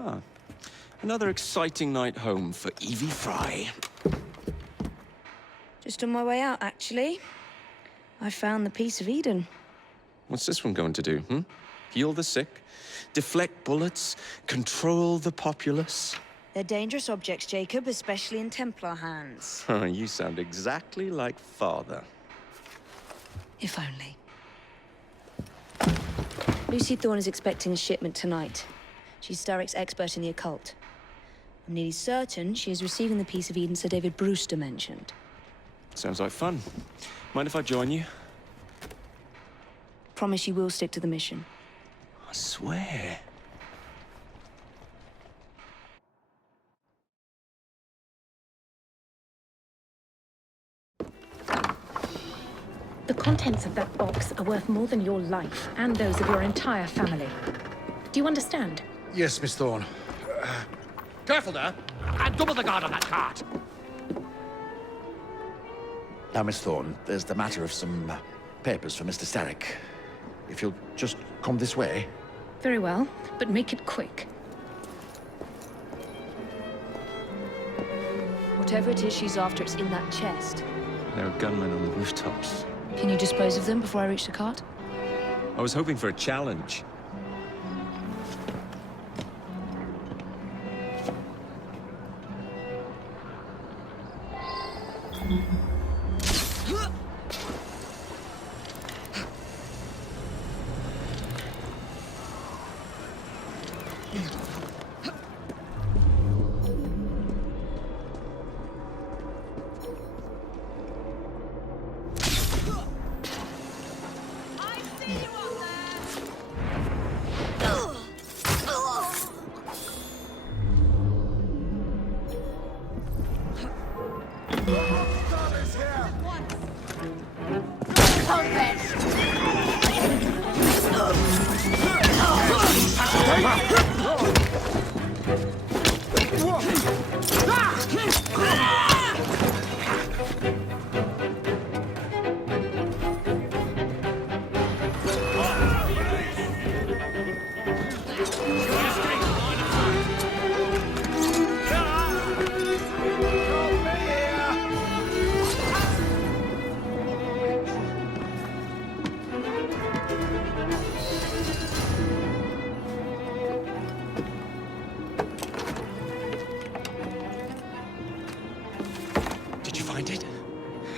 Ah, another exciting night home for Evie Frye. Just on my way out, actually. I found the piece of Eden. What's this one going to do, Heal the sick, deflect bullets, control the populace? They're dangerous objects, Jacob, especially in Templar hands. You sound exactly like Father. If only. Lucy Thorne is expecting a shipment tonight. She's Starrick's expert in the occult. I'm nearly certain she is receiving the piece of Eden Sir David Brewster mentioned. Sounds like fun. Mind if I join you? Promise you will stick to the mission. I swear. The contents of that box are worth more than your life, and those of your entire family. Do you understand? Yes, Miss Thorne. Careful there! And double the guard on that cart! Now, Miss Thorne, there's the matter of some papers for Mr. Starrick. If you'll just come this way. Very well, but make it quick. Whatever it is she's after, it's in that chest. There are gunmen on the rooftops. Can you dispose of them before I reach the cart? I was hoping for a challenge.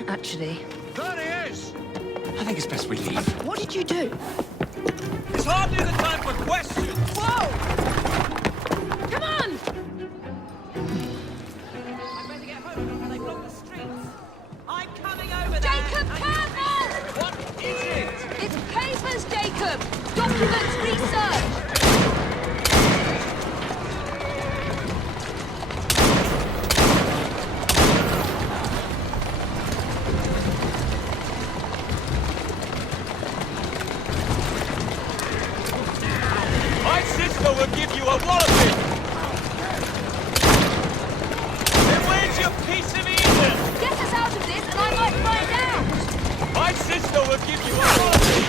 Actually. There he is! I think it's best we leave. What did you do? It's hardly the time for questions! Whoa! Come on! I'd better get home before they block the streets. I'm coming over there. Jacob, careful! What is it? It's papers, Jacob! Documents, research! My sister will give you a walloping! Then where's your piece of Eden? Get us out of this and I might find out! My sister will give you a walloping!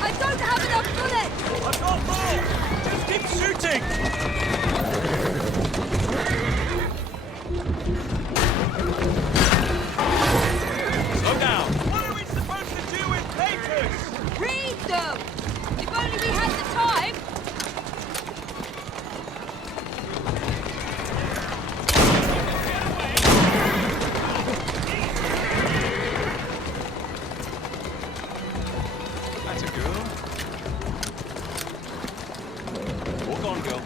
I don't have enough bullets! I've got more! Just keep shooting! Slow down! What are we supposed to do with papers? Read them! If only we had the time! That's a girl. Walk on, girl.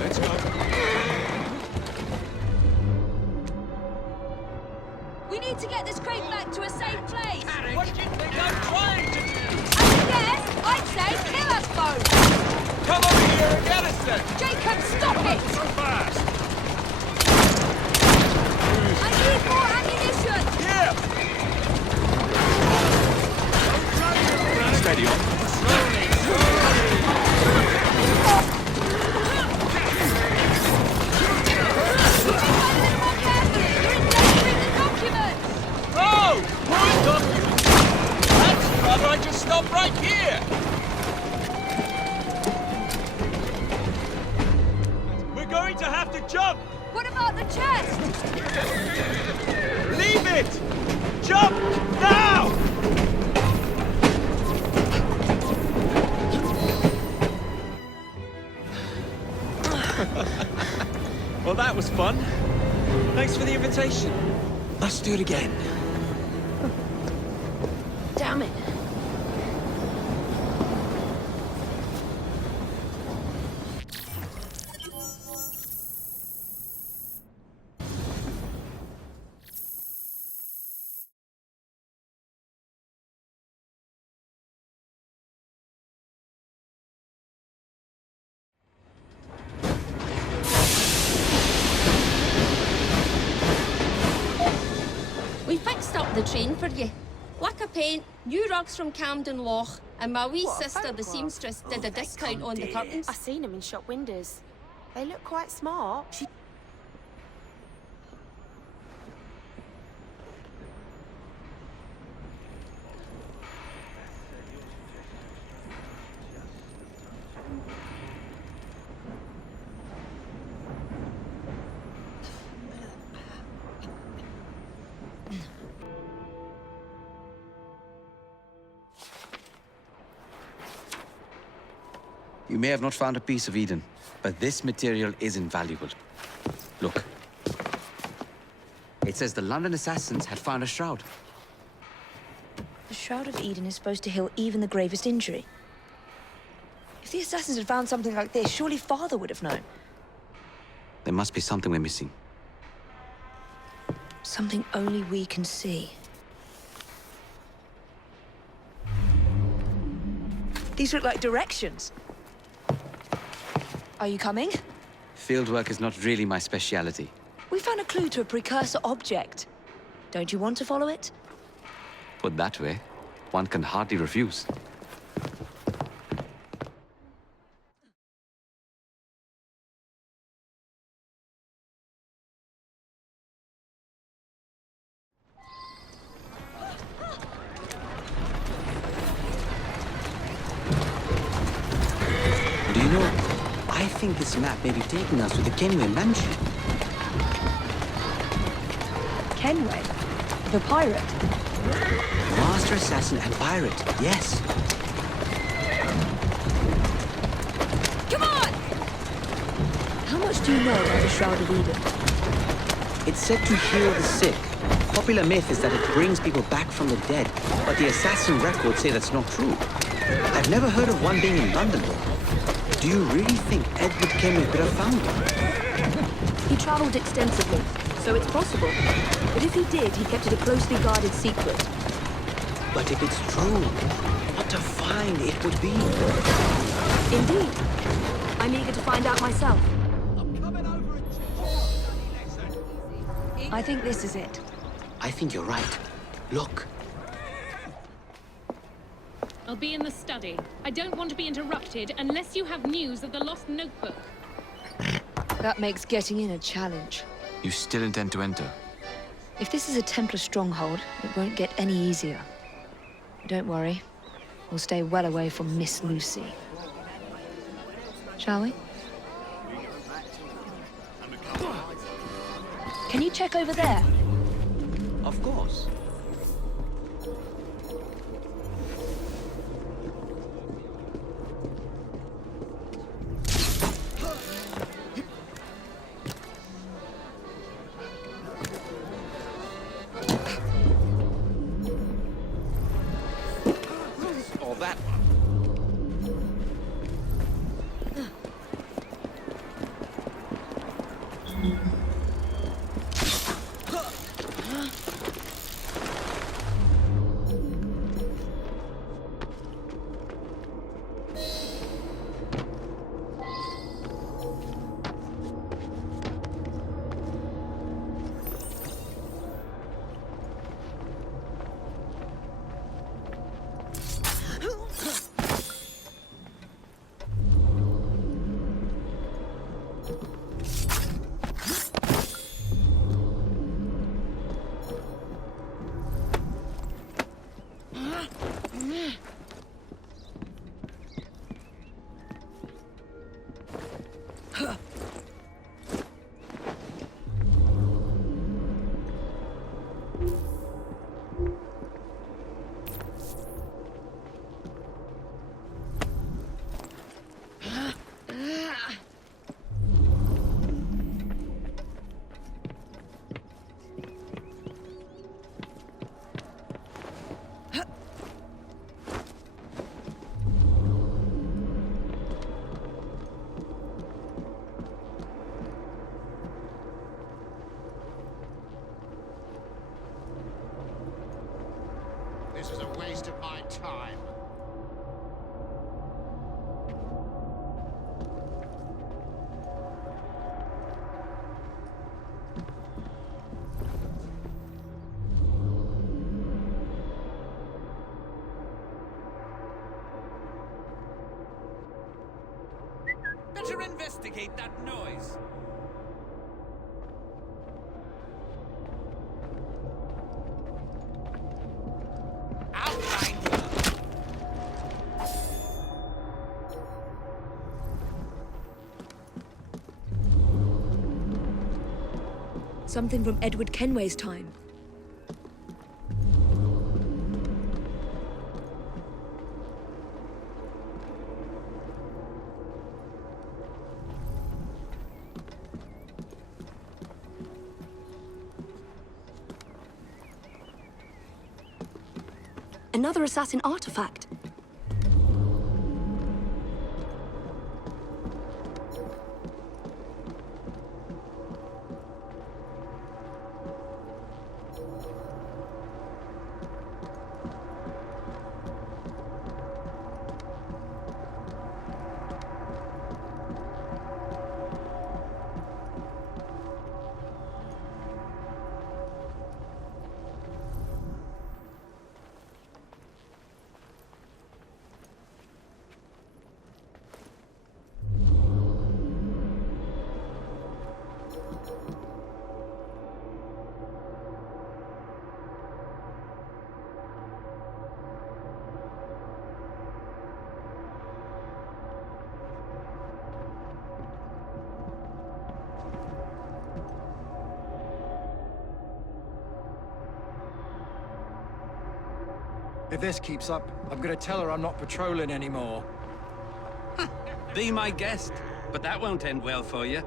Let's go. We need to get this crate back to a safe place! What do you think I'm trying to do? Yes, I'd say kill us both! Come over here and get us then! Jacob, stop it! So fast! I need more ammunition! Here! got the chest! Leave it! Jump! Now! Well, that was fun. Thanks for the invitation. Let's do it again. Damn it. We fixed up the train for you. Whack a paint, new rugs from Camden Loch, and my wee What, a sister, the photograph? seamstress, did a discount on the curtains. I've seen them in shop windows. They look quite smart. You may have not found a piece of Eden, but this material is invaluable. Look. It says the London assassins had found a shroud. The Shroud of Eden is supposed to heal even the gravest injury. If the assassins had found something like this, surely Father would have known. There must be something we're missing. Something only we can see. These look like directions. Are you coming? Fieldwork is not really my speciality. We found a clue to a precursor object. Don't you want to follow it? Put that way, one can hardly refuse. Do you know, I think this map may be taking us to the Kanwaya mansion. Kenway? The pirate? Master assassin and pirate, yes. Come on! How much do you know about the Shroud of Eden? It's said to heal the sick. Popular myth is that it brings people back from the dead, but the assassin records say that's not true. I've never heard of one being in London, though. Do you really think Edward Kenway could have found it? He traveled extensively, so it's possible. But if he did, he kept it a closely guarded secret. But if it's true, what a find it would be. Indeed. I'm eager to find out myself. I think this is it. I think you're right. Look. I'll be in the study. I don't want to be interrupted unless you have news of the lost notebook. That makes getting in a challenge. You still intend to enter? If this is a Templar stronghold, it won't get any easier. Don't worry. We'll stay well away from Miss Lucy. Shall we? Can you check over there? Of course. Or that This is a waste of my time. Better investigate that noise. Outline her. Something from Edward Kenway's time. Another assassin artifact. If this keeps up, I'm gonna tell her I'm not patrolling anymore. Be my guest, but that won't end well for you.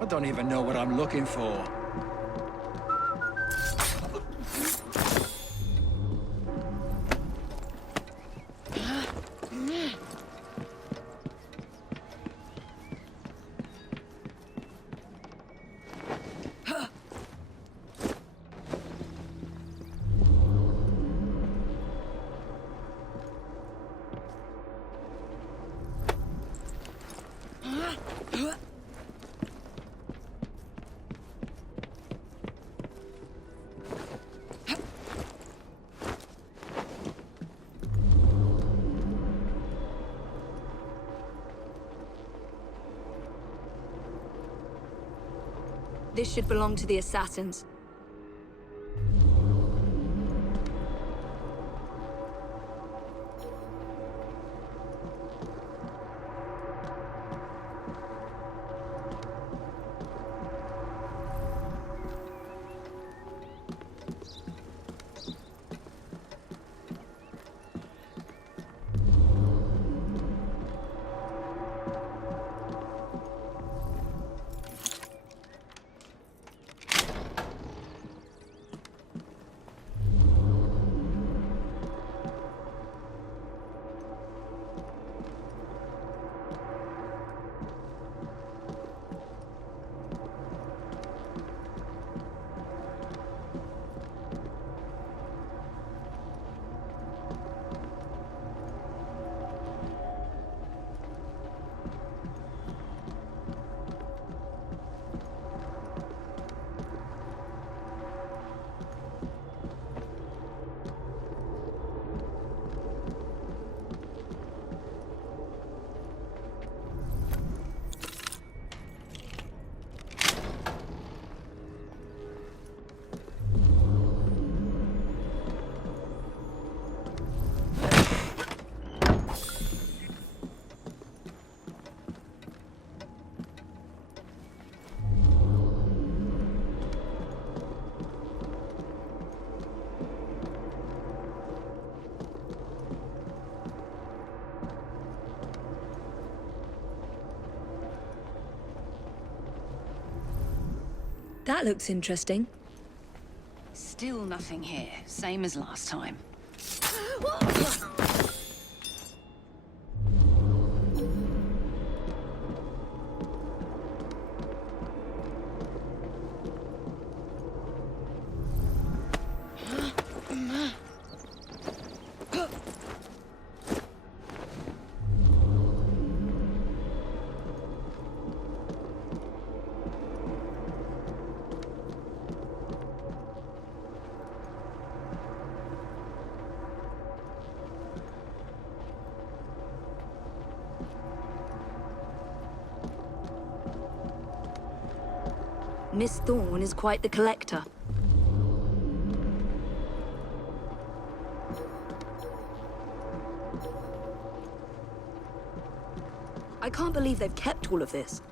I don't even know what I'm looking for. This should belong to the assassins. That looks interesting. Still nothing here. Same as last time. Miss Thorne is quite the collector. I can't believe they've kept all of this.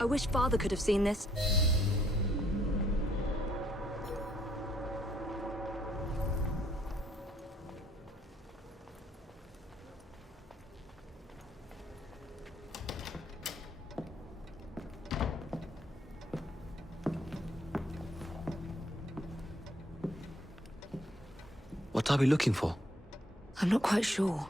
I wish Father could have seen this. What are we looking for? I'm not quite sure.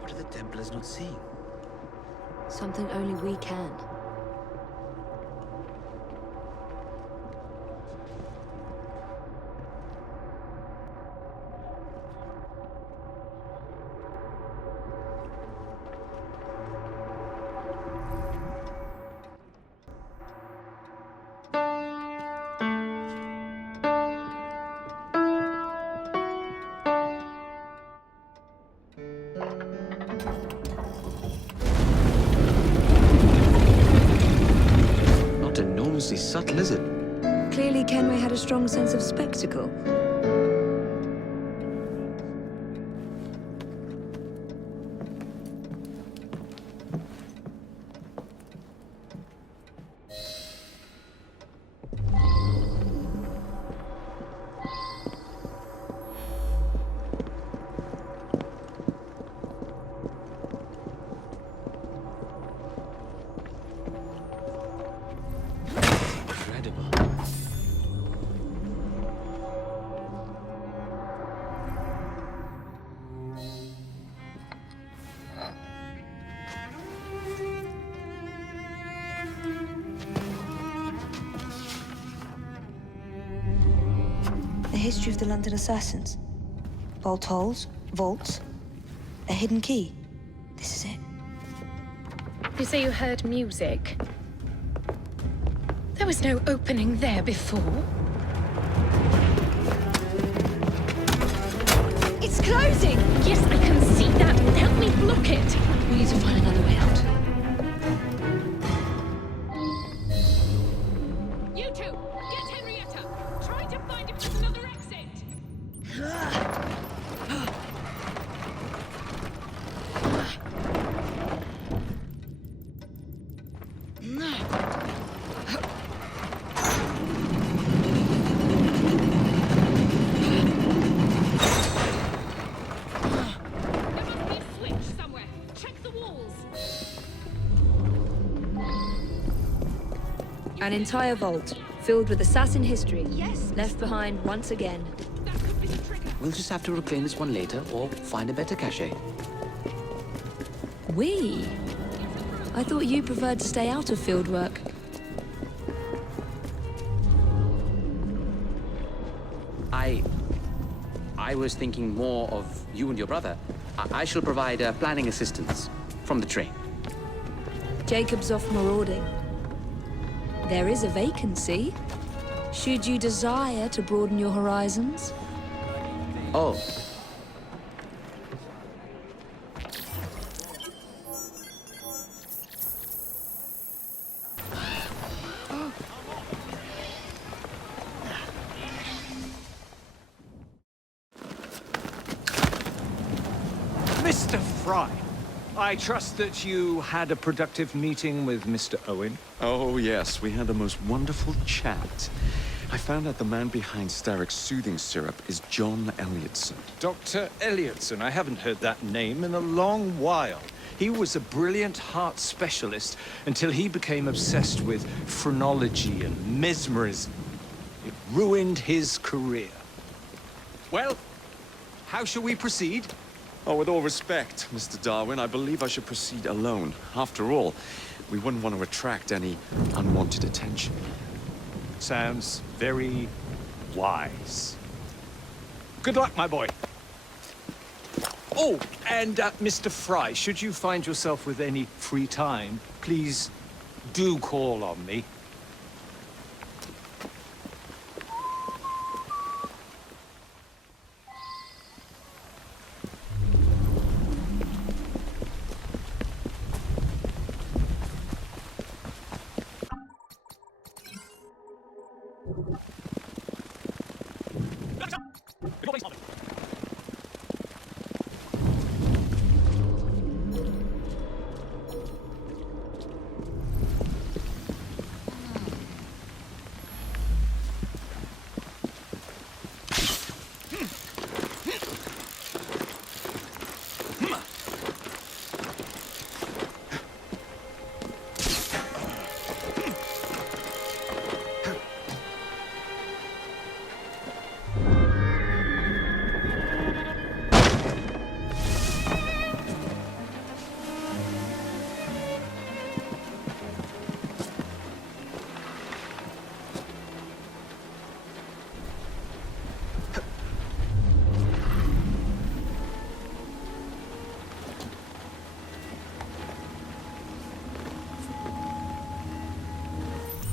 What are the Templars not seeing? Something only we can. Subtle, is it? Clearly, Kanwaya had a strong sense of spectacle. The history of the London assassins. Bolt holes, vaults, a hidden key. This is it. You say you heard music. There was no opening there before. It's closing! Yes, I can see that. Help me block it. We need to find another way out. You two, get Henrietta. Try to find if there's another exit. An entire vault, filled with assassin history, left behind once again. We'll just have to reclaim this one later, or find a better cache. We? I thought you preferred to stay out of field work. I was thinking more of you and your brother. I shall provide planning assistance from the train. Jacob's off marauding. There is a vacancy. Should you desire to broaden your horizons? Oh. Mr. Frye, I trust that you had a productive meeting with Mr. Owen. Oh, yes, we had the most wonderful chat. I found out the man behind Starrick's soothing syrup is John Elliotson. Dr. Elliotson, I haven't heard that name in a long while. He was a brilliant heart specialist until he became obsessed with phrenology and mesmerism. It ruined his career. Well, how shall we proceed? Oh, with all respect, Mr. Darwin, I believe I should proceed alone. After all, we wouldn't want to attract any unwanted attention. Sounds very wise. Good luck, my boy. Oh, and Mr. Frye, should you find yourself with any free time, please do call on me.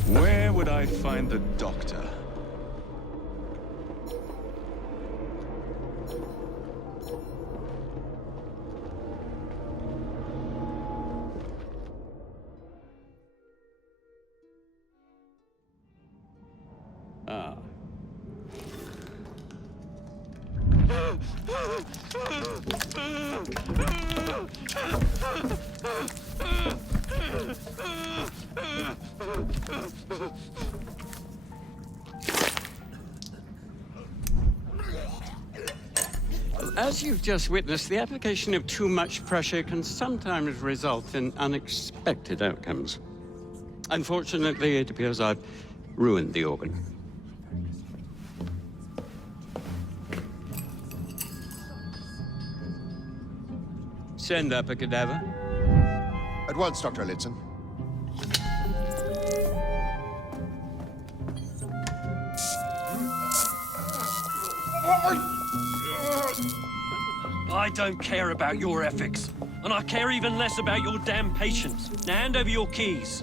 Where would I find the doctor? Ah. As you've just witnessed, the application of too much pressure can sometimes result in unexpected outcomes. Unfortunately, it appears I've ruined the organ. Send up a cadaver. At once, Dr. Lidson. I don't care about your ethics, and I care even less about your damn patience. Now hand over your keys.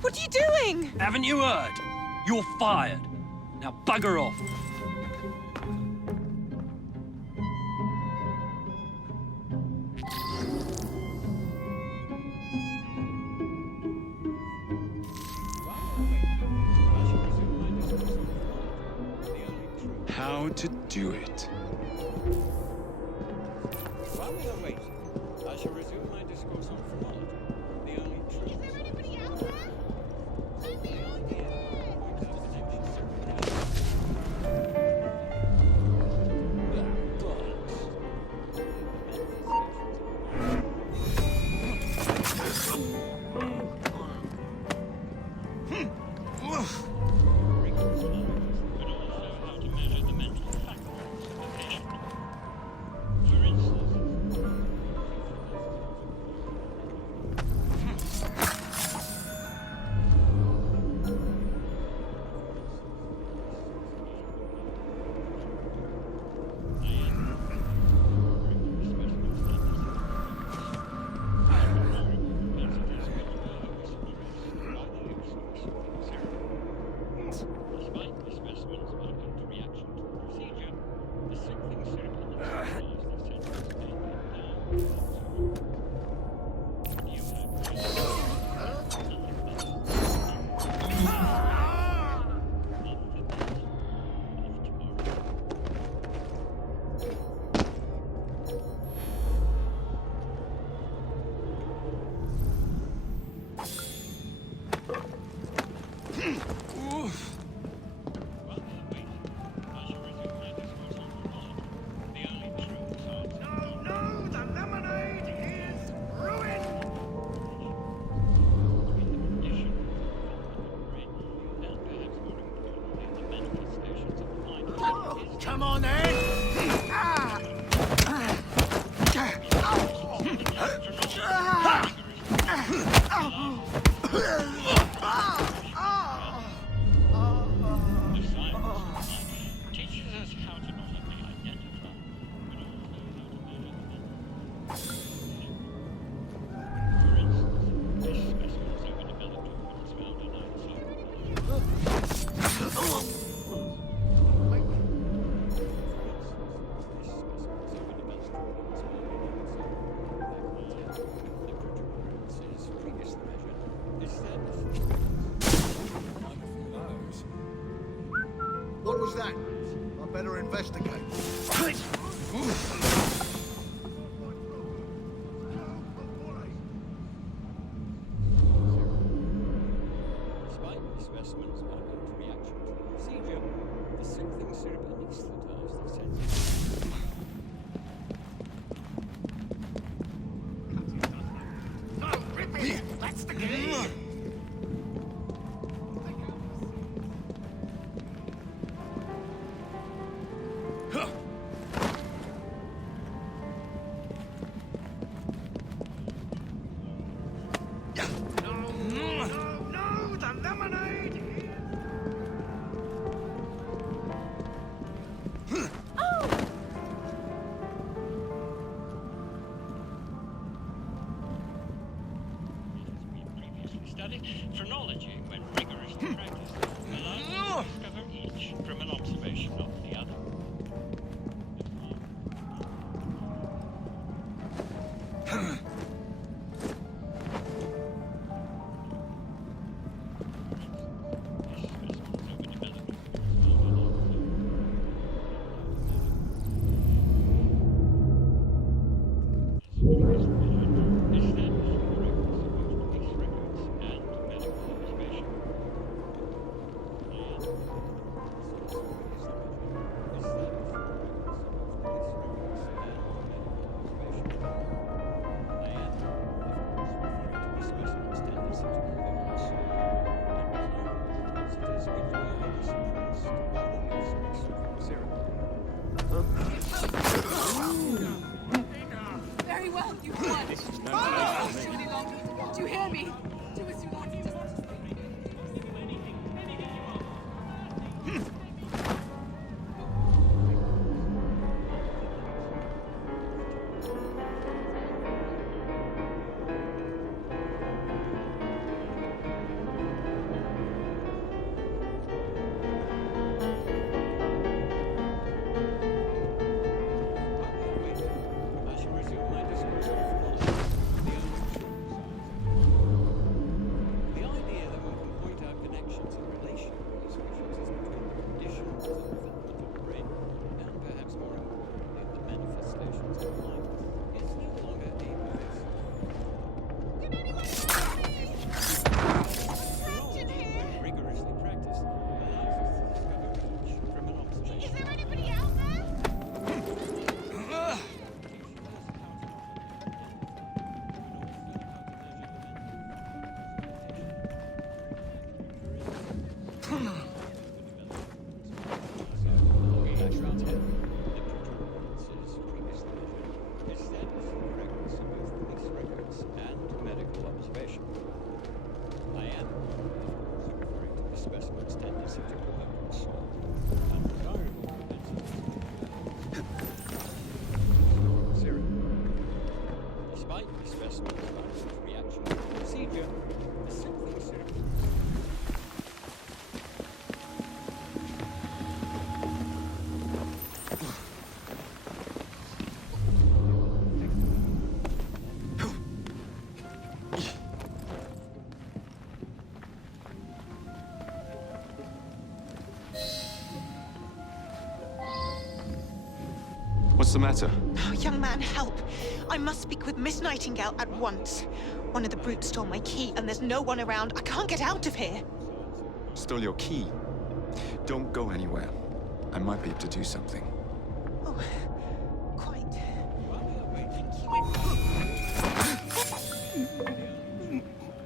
What are you doing? Haven't you heard? You're fired. Now bugger off. How to do it. While we are waiting, I shall resume my discourse on phrenology. The only true... Is there anybody out there? Come on, then! Better investigate. Despite the specimen's violent reaction to the procedure, the soothing syrup anesthetized the senses. That's the game! Phrenology, when rigorously practiced, allows you to discover each from an observation of the other. Very well, you won. Surely, London. Do you hear me? Do as you want. What's the matter? Oh, young man, help. I must speak with Miss Nightingale at once. One of the brutes stole my key, and there's no one around. I can't get out of here. Stole your key? Don't go anywhere. I might be able to do something. Oh, quite.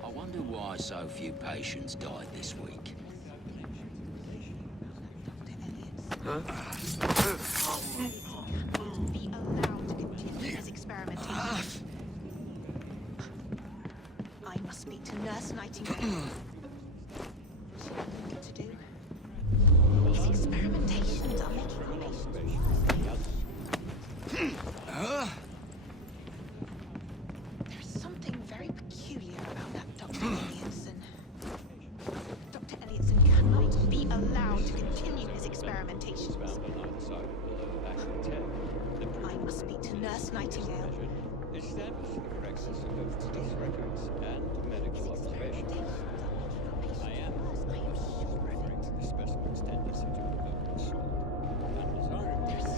I wonder why so few patients died this week. Huh? Be allowed to continue his experimentation. I must speak to Nurse Nightingale. What to do? His experimentations are making the There is something very peculiar about that Dr. Elliotson. Dr. Elliotson cannot be allowed to continue his experimentations. I must speak to Nurse Nightingale. Establish the correctness of both police records and medical observations. I am sure the specimen's tendency to provoke assault.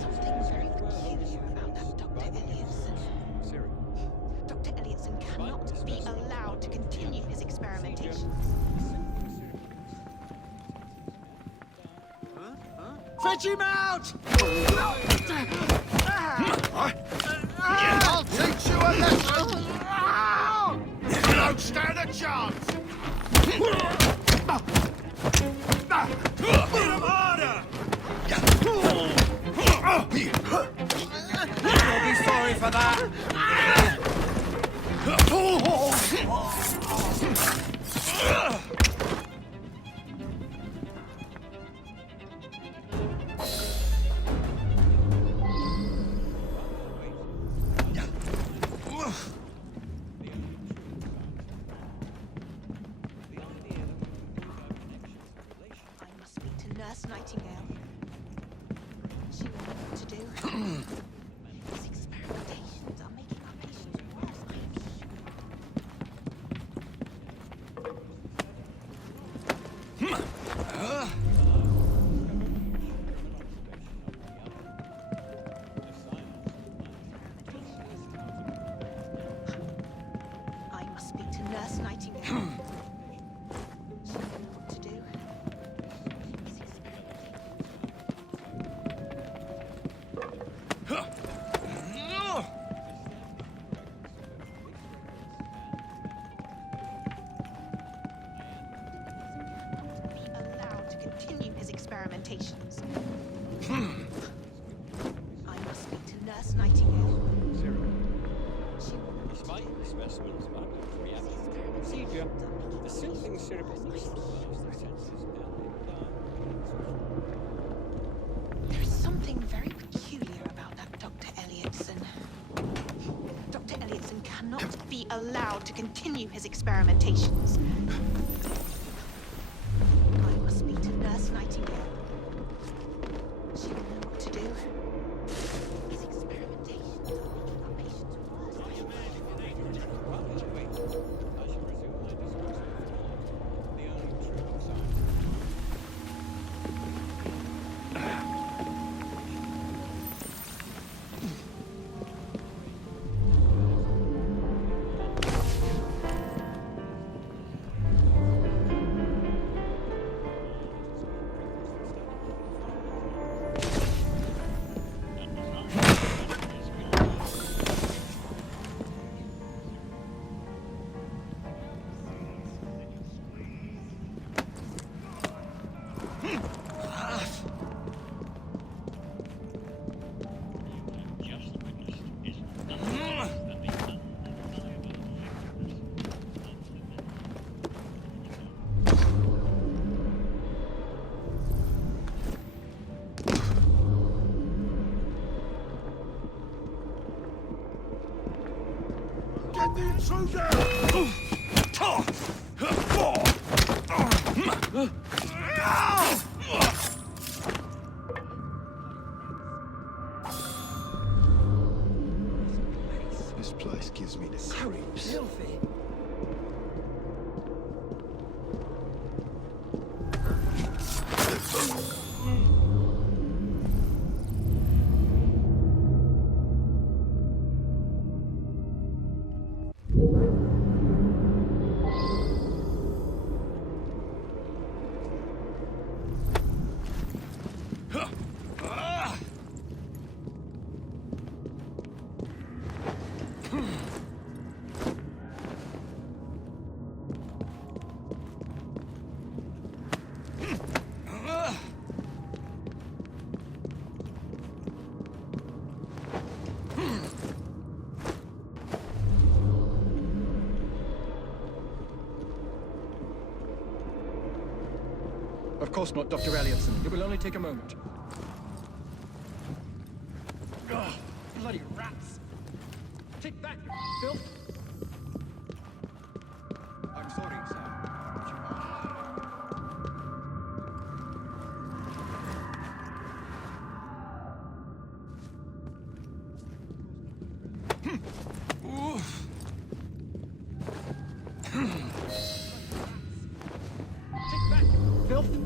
something very peculiar about that Dr. Elliotson. Dr. Elliotson cannot be allowed to continue his experimentations. Fetch him out! I'll teach you a lesson! You don't stand a chance! Hit him harder! You'll be sorry for that! Nurse Nightingale. She will know what to do. These experimentations are making our patients worse, I am sure. I must speak to Nurse Nightingale. She will know what to do. Continue his experimentations. I must speak to Nurse Nightingale. Despite the specimen's rapid reaction procedure, the soothing syrup neutralizes the senses and There is something very peculiar about that Dr. Elliotson. Dr. Elliotson cannot be allowed to continue his experimentations. Speak to Nurse Nightingale. She will know what to do. These experimentations are making our patients Get the intruder! This place gives me the creeps. Of course not, Dr. Elliotson. It will only take a moment. Ugh, bloody rats! Take back, you filth! I'm sorry, sir. Take back, you filth!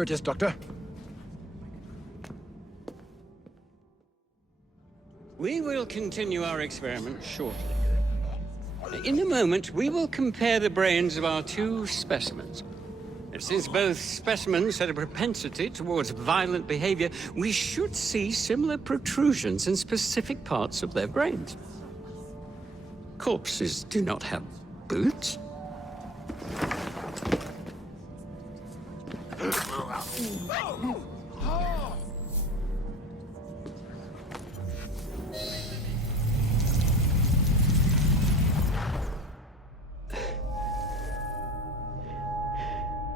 Here it is, Doctor. We will continue our experiment shortly. In a moment, we will compare the brains of our two specimens. Since both specimens had a propensity towards violent behavior, we should see similar protrusions in specific parts of their brains. Corpses do not have boots.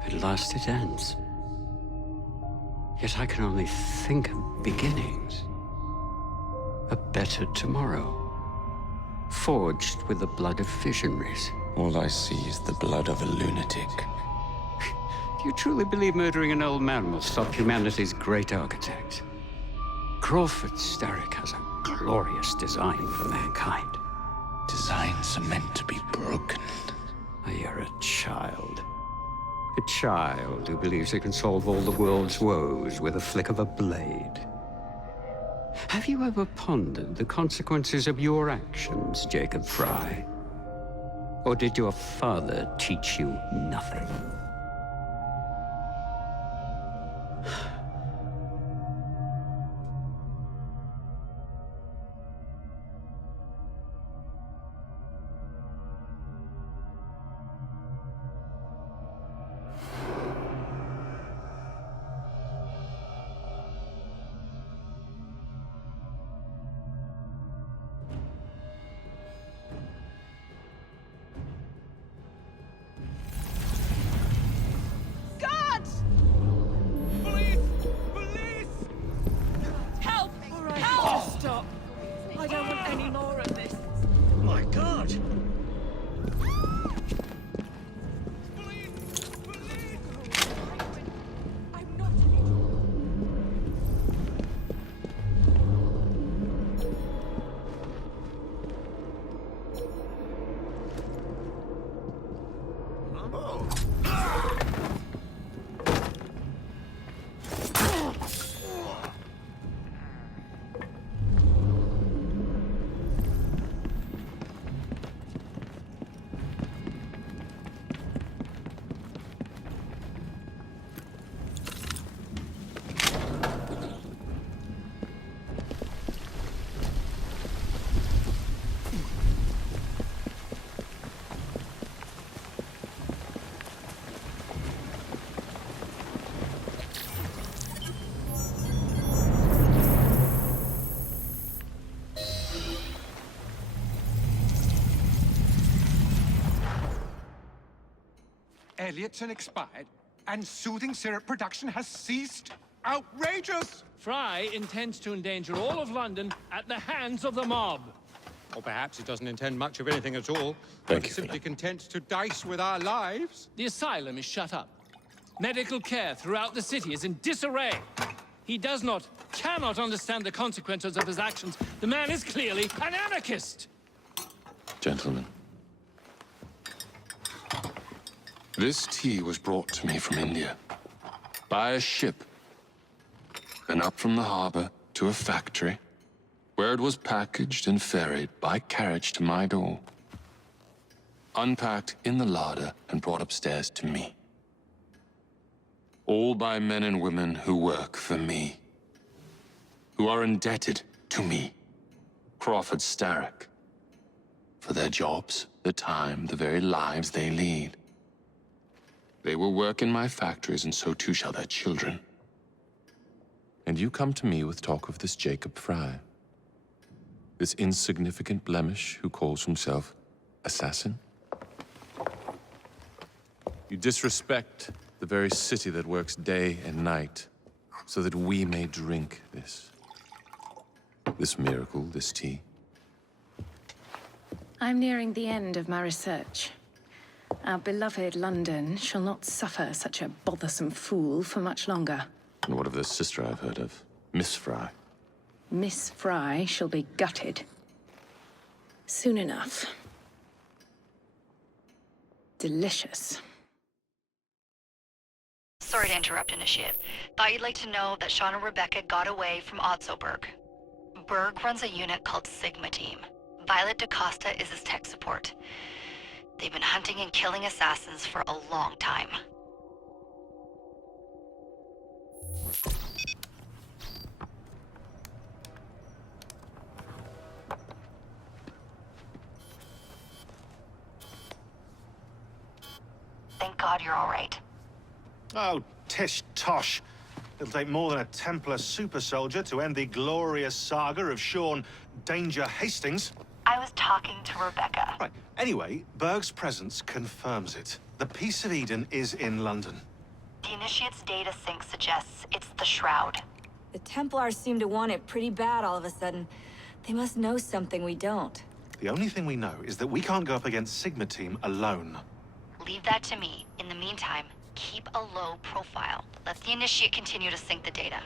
At last it ends. Yet I can only think of beginnings. A better tomorrow, forged with the blood of visionaries. All I see is the blood of a lunatic. Do you truly believe murdering an old man will stop humanity's great architect? Crawford Starrick has a glorious design for mankind. Designs are meant to be broken. You're a child. A child who believes it can solve all the world's woes with a flick of a blade. Have you ever pondered the consequences of your actions, Jacob Frye? Or did your father teach you nothing? Elliotson expired, and soothing syrup production has ceased? Outrageous! Frye intends to endanger all of London at the hands of the mob. Or perhaps he doesn't intend much of anything at all. Thank but you, simply content to dice with our lives. The asylum is shut up. Medical care throughout the city is in disarray. He cannot understand the consequences of his actions. The man is clearly an anarchist! Gentlemen. This tea was brought to me from India by a ship, then up from the harbor to a factory, where it was packaged and ferried by carriage to my door, unpacked in the larder and brought upstairs to me. All by men and women who work for me, who are indebted to me, Crawford Starrick, for their jobs, their time, the very lives they lead. They will work in my factories, and so too shall their children. And you come to me with talk of this Jacob Frye, this insignificant blemish who calls himself assassin? You disrespect the very city that works day and night so that we may drink this miracle, this tea. I'm nearing the end of my research. Our beloved London shall not suffer such a bothersome fool for much longer. And what of the sister I've heard of, Miss Frye? Miss Frye shall be gutted. Soon enough. Delicious. Sorry to interrupt, Initiate. Thought you'd like to know that Sean and Rebecca got away from Otzoberg. Berg runs a unit called Sigma Team. Violet DaCosta is his tech support. They've been hunting and killing assassins for a long time. Thank God you're all right. Oh, tish tosh. It'll take more than a Templar super soldier to end the glorious saga of Sean Danger Hastings. I was talking to Rebecca. Right. Anyway, Berg's presence confirms it. The Piece of Eden is in London. The Initiate's data sync suggests it's the Shroud. The Templars seem to want it pretty bad all of a sudden. They must know something we don't. The only thing we know is that we can't go up against Sigma Team alone. Leave that to me. In the meantime, keep a low profile. Let the Initiate continue to sync the data.